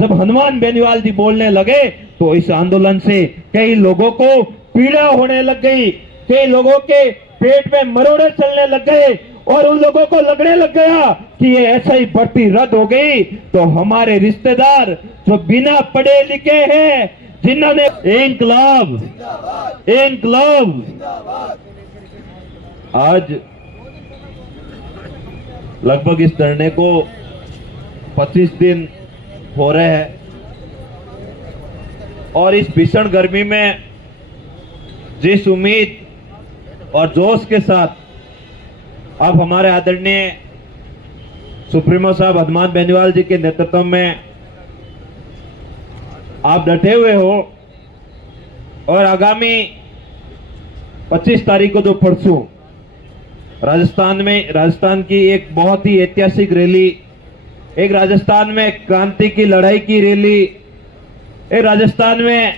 जब हनुमान बेनीवाल जी बोलने लगे तो इस आंदोलन से कई लोगों को पीड़ा होने लग गई, कई लोगों के पेट में मरोड़े चलने लग गए और उन लोगों को लगने लग गया कि ये ऐसा ही भर्ती रद्द हो गई तो हमारे रिश्तेदार जो बिना पढ़े लिखे हैं, जिन्होंने इंकलाब आज लगभग इस धरने को 25 दिन हो रहे हैं और इस भीषण गर्मी में जिस उम्मीद और जोश के साथ अब हमारे आदरणीय सुप्रीमो साहब हनुमान बेनीवाल जी के नेतृत्व में आप डटे हुए हो और आगामी 25 तारीख को जो परसों राजस्थान की एक बहुत ही ऐतिहासिक रैली, एक राजस्थान में क्रांति की लड़ाई की रैली, एक राजस्थान में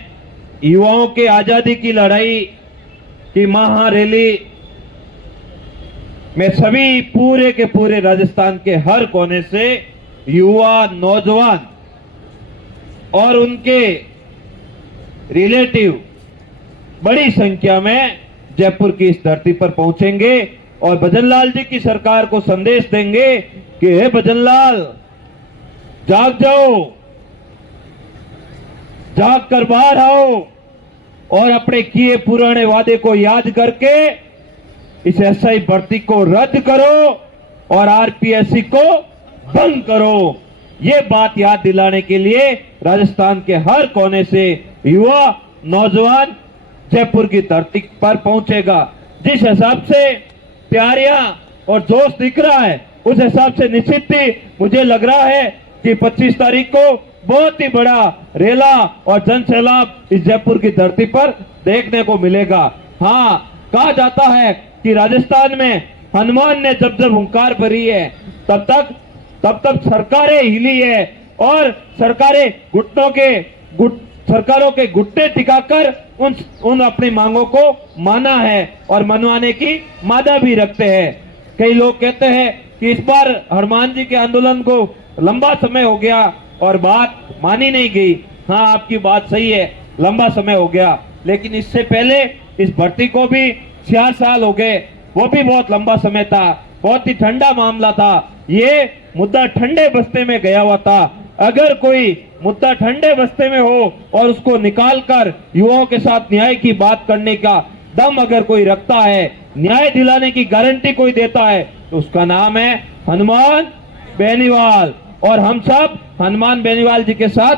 युवाओं के आजादी की लड़ाई की महारैली में सभी पूरे के पूरे राजस्थान के हर कोने से युवा, नौजवान और उनके रिलेटिव बड़ी संख्या में जयपुर की इस धरती पर पहुंचेंगे और भजनलाल जी की सरकार को संदेश देंगे कि हे भजनलाल, जाग जाओ, जाग कर बाहर आओ और अपने किए पुराने वादे को याद करके इस एसआई भर्ती को रद्द करो और आरपीएससी को भंग करो। ये बात याद दिलाने के लिए राजस्थान के हर कोने से युवा, नौजवान जयपुर की धरती पर पहुंचेगा। जिस हिसाब से प्यारियां और जोश दिख रहा है उस हिसाब से निश्चित ही मुझे लग रहा है कि 25 तारीख को बहुत ही बड़ा रेला और जन सैलाब इस जयपुर की धरती पर देखने को मिलेगा। हाँ, कहा जाता है कि राजस्थान में हनुमान ने जब जब हुंकार भरी है तब तब सरकारें हिली है और सरकारों के घुटने टिकाकर उन अपनी मांगों को माना है और मनवाने की मादा भी रखते हैं। कई लोग कहते हैं कि इस बार हनुमान जी के आंदोलन को लंबा समय हो गया और बात मानी नहीं गई। हाँ, आपकी बात सही है, लंबा समय हो गया, लेकिन इससे पहले इस भर्ती को भी 4 साल हो गए, वो भी बहुत लंबा समय था, बहुत ही ठंडा मामला था। ये मुद्दा ठंडे बस्ते में गया हुआ था। अगर कोई मुद्दा ठंडे बस्ते में हो और उसको निकालकर युवाओं के साथ न्याय की बात करने का दम अगर कोई रखता है, न्याय दिलाने की गारंटी कोई देता है, तो उसका नाम है हनुमान बेनीवाल। और हम सब हनुमान बेनीवाल जी के साथ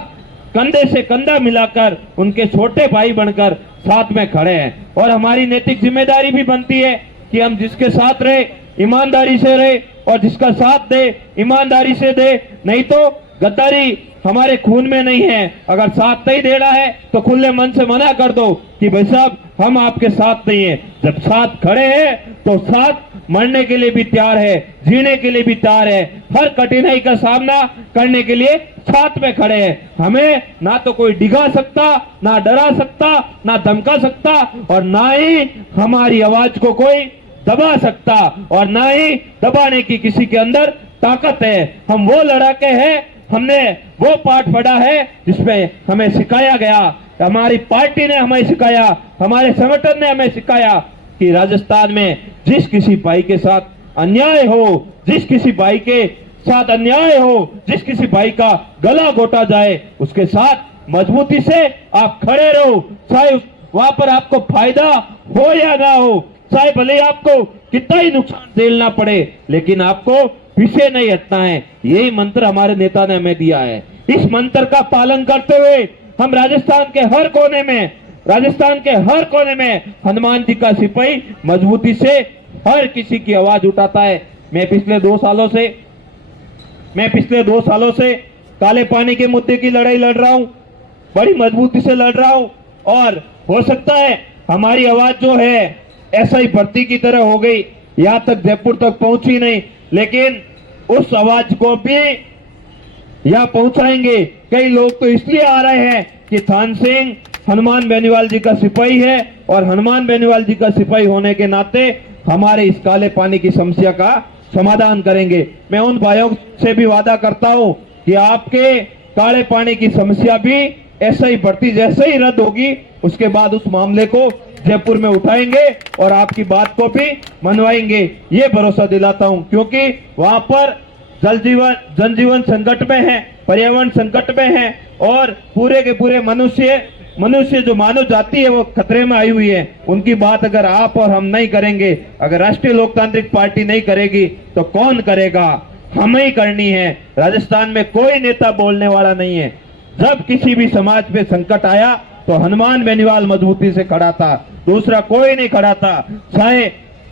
कंधे से कंधा मिलाकर उनके छोटे भाई बनकर साथ में खड़े हैं और हमारी नैतिक जिम्मेदारी भी बनती है कि हम जिसके साथ रहे ईमानदारी से रहे और जिसका साथ दे ईमानदारी से दे, नहीं तो गद्दारी हमारे खून में नहीं है। अगर साथ नहीं देना है तो खुले मन से मना कर दो कि भाई साहब हम आपके साथ नहीं है। जब साथ खड़े हैं तो साथ मरने के लिए भी तैयार है, जीने के लिए भी तैयार है, हर कठिनाई का सामना करने के लिए साथ में खड़े हैं। हमें ना तो कोई डिगा सकता, ना डरा सकता, ना धमका सकता और ना ही हमारी आवाज को कोई दबा सकता और ना ही दबाने की किसी के अंदर ताकत है। हम वो लड़ाके हैं, हमने वो पाठ पढ़ा है जिसमें हमें सिखाया गया, हमारी पार्टी ने हमें सिखाया, हमारे संगठन ने हमें सिखाया कि राजस्थान में जिस किसी भाई के साथ अन्याय हो, जिस किसी भाई के साथ अन्याय हो, जिस किसी भाई का गला घोटा जाए, उसके साथ मजबूती से आप खड़े रहो, चाहे वहां पर आपको फायदा हो या ना हो, चाहे भले आपको कितना ही नुकसान झेलना पड़े, लेकिन आपको पीछे नहीं हटना है। यही मंत्र हमारे नेता ने हमें दिया है। इस मंत्र का पालन करते हुए हम राजस्थान के हर कोने में हनुमान जी का सिपाही मजबूती से हर किसी की आवाज उठाता है। मैं पिछले 2 सालों से काले पानी के मुद्दे की लड़ाई लड़ रहा हूं, बड़ी मजबूती से लड़ रहा हूं और हो सकता है हमारी आवाज जो है ऐसा ही भर्ती की तरह हो गई, यहां तक जयपुर तक पहुंची नहीं, लेकिन उस आवाज को भी यहां पहुंचाएंगे। कई लोग तो इसलिए आ रहे हैं कि थान सिंह हनुमान बेनीवाल जी का सिपाही है और हनुमान बेनीवाल जी का सिपाही होने के नाते हमारे इस काले पानी की समस्या का समाधान करेंगे। मैं उन भाइयों से भी वादा करता हूं कि आपके काले पानी की समस्या भी ऐसा ही बढ़ती, जैसे ही रद्द होगी उसके बाद उस मामले को जयपुर में उठाएंगे और आपकी बात को भी मनवाएंगे, ये भरोसा दिलाता हूं। क्योंकि वहां पर जनजीवन संकट में है, पर्यावरण संकट में है और पूरे के पूरे मनुष्य जो मानव जाति है वो खतरे में आई हुई है। उनकी बात अगर आप और हम नहीं करेंगे, अगर राष्ट्रीय लोकतांत्रिक पार्टी नहीं करेगी तो कौन करेगा? हमें ही करनी है। राजस्थान में कोई नेता बोलने वाला नहीं है। जब किसी भी समाज पे संकट आया तो हनुमान बेनीवाल मजबूती से खड़ा था, दूसरा कोई नहीं खड़ा था। चाहे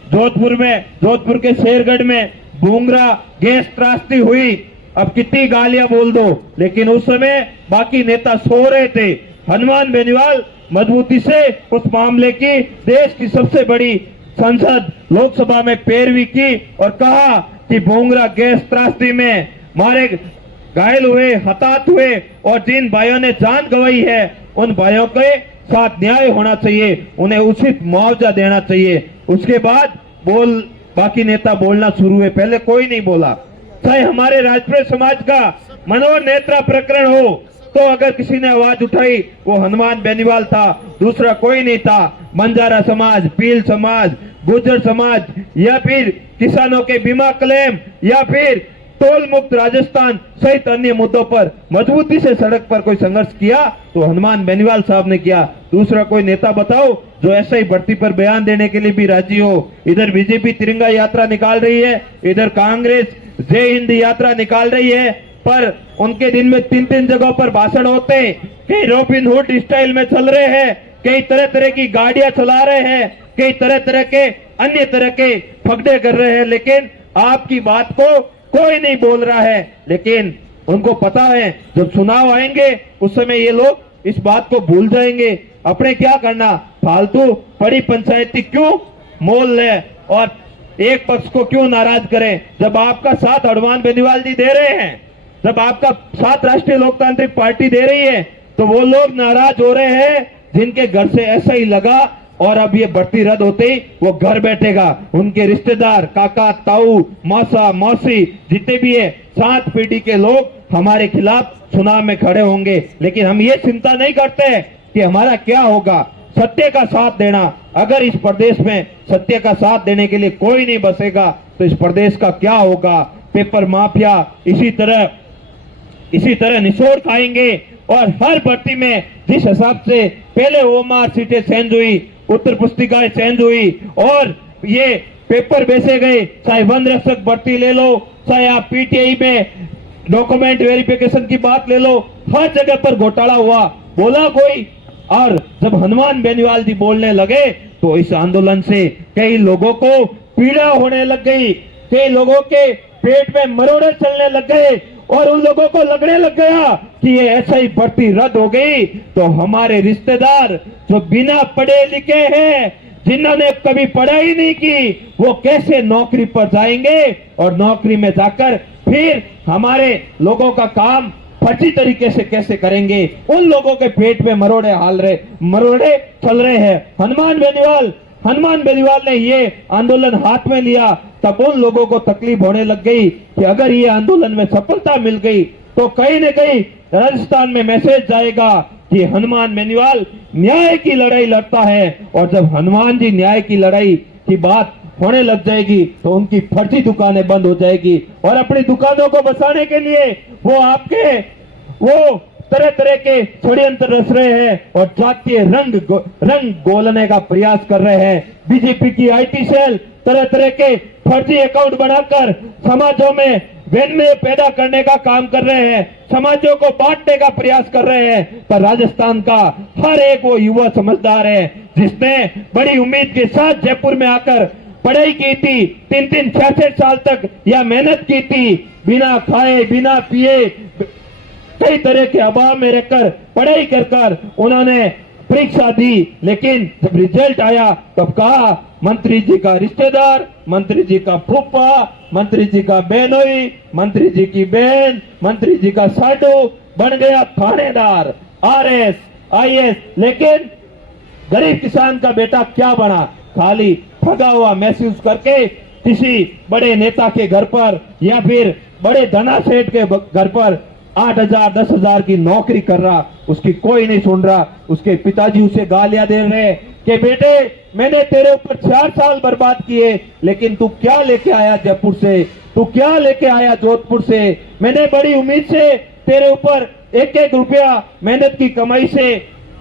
जोधपुर के शेरगढ़ में भूंगरा गैस त्रासदी हुई, अब कितनी गालियां बोल दो, लेकिन उस समय बाकी नेता सो रहे थे। हनुमान बेनीवाल मजबूती से उस मामले की देश की सबसे बड़ी संसद लोकसभा में पैरवी की और कहा कि भोंगरा गैस त्रासदी में मारे घायल हुए, हताहत हुए और जिन भाइयों ने जान गंवाई है उन भाइयों के साथ न्याय होना चाहिए, उन्हें उचित मुआवजा देना चाहिए। उसके बाद बाकी नेता बोलना शुरू हुए, पहले कोई नहीं बोला। चाहे हमारे राजपूत समाज का मनोहर नेत्रा प्रकरण हो तो अगर किसी ने आवाज उठाई वो हनुमान बेनीवाल था, दूसरा कोई नहीं था। बंजारा समाज, पील समाज, गुर्जर समाज या फिर किसानों के बीमा क्लेम या फिर टोल मुक्त राजस्थान सहित अन्य मुद्दों पर मजबूती से सड़क पर कोई संघर्ष किया तो हनुमान बेनीवाल साहब ने किया। दूसरा कोई नेता बताओ जो ऐसे ही भर्ती पर बयान देने के लिए भी राजी हो। इधर बीजेपी तिरंगा यात्रा निकाल रही है, इधर कांग्रेस जय हिंद यात्रा निकाल रही है, पर उनके दिन में 3-3 जगहों पर भाषण होते हैं। कई रॉबिन हुड स्टाइल में चल रहे हैं, कई तरह तरह की गाड़ियां चला रहे हैं, कई तरह तरह के अन्य तरह के फगड़े कर रहे हैं, लेकिन आपकी बात को कोई नहीं बोल रहा है। लेकिन उनको पता है जब चुनाव आएंगे उस समय ये लोग इस बात को भूल जाएंगे। अपने क्या करना, फालतू बड़ी पंचायती क्यों मोल ले और एक पक्ष को क्यों नाराज करें। जब आपका साथ हनुमान बेनीवाल जी दे रहे हैं, जब आपका साथ राष्ट्रीय लोकतांत्रिक पार्टी दे रही है, तो वो लोग नाराज हो रहे हैं जिनके घर से ऐसा ही लगा और अब ये भर्ती रद्द होते ही वो घर बैठेगा। उनके रिश्तेदार, काका, ताऊ, मौसा, मौसी जितने भी है 7 पीढ़ी के लोग हमारे खिलाफ चुनाव में खड़े होंगे। लेकिन हम ये चिंता नहीं करते कि हमारा क्या होगा। सत्य का साथ देना, अगर इस प्रदेश में सत्य का साथ देने के लिए कोई नहीं बसेगा तो इस प्रदेश का क्या होगा। पेपर माफिया इसी तरह निचोड़ खाएंगे और हर भर्ती में जिस हिसाब से पहले ओमार सीटें चेंज हुई, उत्तर पुस्तिकाएं चेंज हुई और ये पेपर बेचे गए, चाहे वन रक्षक भर्ती ले लो, चाहे आप पीटीआई में डॉक्यूमेंट वेरिफिकेशन की बात ले लो, हर जगह पर घोटाला हुआ। बोला कोई? और जब हनुमान बेनीवाल जी बोलने लगे तो इस आंदोलन से कई लोगों को पीड़ा होने लग गई, कई लोगों के पेट में मरोड़े चलने लग गए और उन लोगों को लगने लग गया कि ये ऐसा ही भर्ती रद्द हो गई तो हमारे रिश्तेदार जो बिना पढ़े लिखे हैं, जिन्होंने कभी पढ़ाई नहीं की, वो कैसे नौकरी पर जाएंगे और नौकरी में जाकर फिर हमारे लोगों का काम फर्जी तरीके से कैसे करेंगे। उन लोगों के पेट में मरोड़े चल रहे हैं। हनुमान बेनीवाल ने ये आंदोलन हाथ में लिया तब उन लोगों को तकलीफ होने लग गई कि अगर ये आंदोलन में सफलता मिल गई तो कहीं न कहीं राजस्थान में मैसेज जाएगा कि हनुमान बेनीवाल न्याय की लड़ाई लड़ता है। और जब हनुमान जी न्याय की लड़ाई की बात होने लग जाएगी तो उनकी फर्जी दुकानें बंद हो जाएगी और अपनी दुकानों को बचाने के लिए वो तरह तरह के षड्यंत्र रच रहे हैं और जातीय रंग गोलने का प्रयास कर रहे हैं। बीजेपी की आईटी सेल तरह तरह के फर्जी अकाउंट बनाकर समाजों में विनिमय पैदा करने का काम कर रहे हैं, समाजों को बांटने का प्रयास कर रहे हैं। पर राजस्थान का हर एक वो युवा समझदार है जिसने बड़ी उम्मीद के साथ जयपुर में आकर पढ़ाई की थी, 3-3 6-6 साल तक यह मेहनत की थी, बिना खाए बिना पिए कई तरह के अभाव में रहकर पढ़ाई कर उन्होंने परीक्षा दी। लेकिन जब रिजल्ट आया तब कहा मंत्री जी का रिश्तेदार, मंत्री जी का फूफा, मंत्री जी का बहनोई, मंत्री जी की बहन, मंत्री जी का साडू बन गया थानेदार, आरएस, आईएएस। लेकिन गरीब किसान का बेटा क्या बना? खाली ठगा हुआ महसूस करके किसी बड़े नेता के घर पर या फिर बड़े धना सेठ के घर पर 8,000 10,000 की नौकरी कर रहा, उसकी कोई नहीं सुन रहा। उसके पिताजी उसे गालियां दे रहे कि बेटे मैंने तेरे ऊपर 4 साल बर्बाद किए, लेकिन तू क्या लेके आया जयपुर से, तू क्या लेके आया जोधपुर से। मैंने बड़ी उम्मीद से तेरे ऊपर एक एक रुपया मेहनत की कमाई से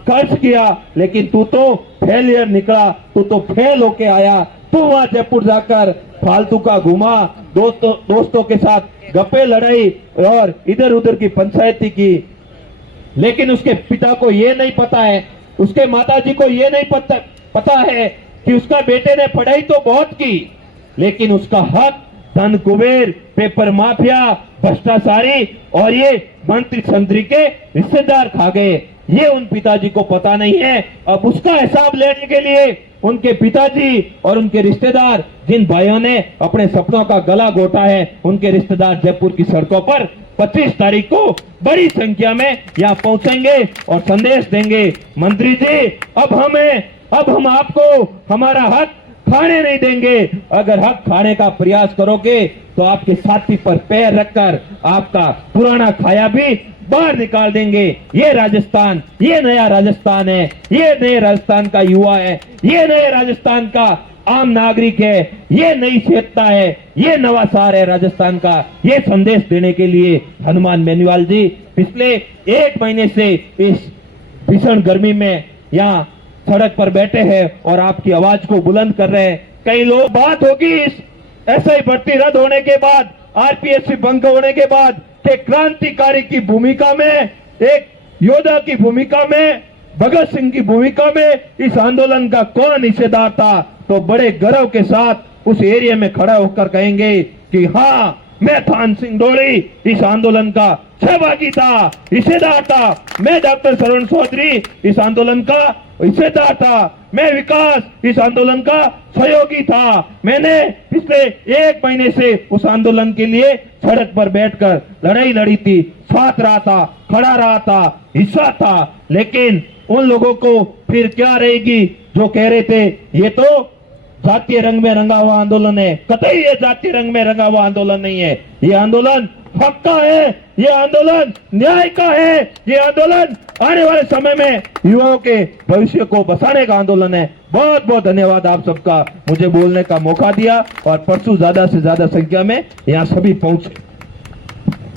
खर्च किया, लेकिन तू तो फेलियर निकला, तू तो फेल होके आया। तू वहां जयपुर जाकर फालतू का घुमा, दोस्तों के साथ गप्पे लड़ाई और इधर उधर की पंचायती की, लेकिन उसके पिता को यह नहीं पता है, उसके माताजी को यह नहीं पता है कि उसका बेटे ने पढ़ाई तो बहुत की, लेकिन उसका हक धन कुबेर, पेपर माफिया, भ्रष्टाचारी और ये मंत्री संतरी के रिश्तेदार खा गए। ये उन पिताजी को पता नहीं है। अब उसका हिसाब लेने के लिए उनके पिताजी और उनके रिश्तेदार, जिन भाइयों ने अपने सपनों का गला घोटा है, उनके रिश्तेदार जयपुर की सड़कों पर 25 तारीख को बड़ी संख्या में यहाँ पहुंचेंगे और संदेश देंगे, मंत्री जी अब हम आपको हमारा हक खाने नहीं देंगे। अगर हक खाने का प्रयास करोगे तो आपके छाती पर पैर रखकर आपका पुराना खाया भी बाहर निकाल देंगे। ये राजस्थान, ये नया राजस्थान है, ये नए राजस्थान का युवा है, ये नए राजस्थान का आम नागरिक है, ये नई चेतना है, ये नवासार है राजस्थान का। ये संदेश देने के लिए हनुमान बेनीवाल जी पिछले 1 महीने से इस भीषण गर्मी में यहाँ सड़क पर बैठे हैं और आपकी आवाज को बुलंद कर रहे हैं। कई लोग बात होगी इस एसआई भर्ती रद्द होने के बाद, आरपीएससी भंग होने के बाद, कि क्रांतिकारी की भूमिका में, एक योद्धा की भूमिका में, भगत सिंह की भूमिका में इस आंदोलन का कौन हिस्सेदार था। तो बड़े गर्व के साथ उस एरिया में खड़ा होकर कहेंगे कि हाँ, मैं थान सिंह डोली इस आंदोलन का सहभागी था, हिस्सेदार था। मैं डॉक्टर सरवण चौधरी इस आंदोलन का हिस्सेदार था। मैं विकास इस आंदोलन का सहयोगी था। मैंने पिछले 1 महीने से उस आंदोलन के लिए सड़क पर बैठकर लड़ाई लड़ी थी, साथ रहा था, खड़ा रहा था, हिस्सा था। लेकिन उन लोगों को फिर क्या रहेगी जो कह रहे थे ये तो जातीय रंग में रंगा हुआ आंदोलन है। कतई ये जातीय रंग में रंगा हुआ आंदोलन नहीं है। ये आंदोलन हक का है, ये आंदोलन न्याय का है, ये आंदोलन आने वाले समय में युवाओं के भविष्य को बसाने का आंदोलन है। बहुत बहुत धन्यवाद आप सबका, मुझे बोलने का मौका दिया और परसों ज्यादा से ज्यादा संख्या में यहाँ सभी पहुंचे।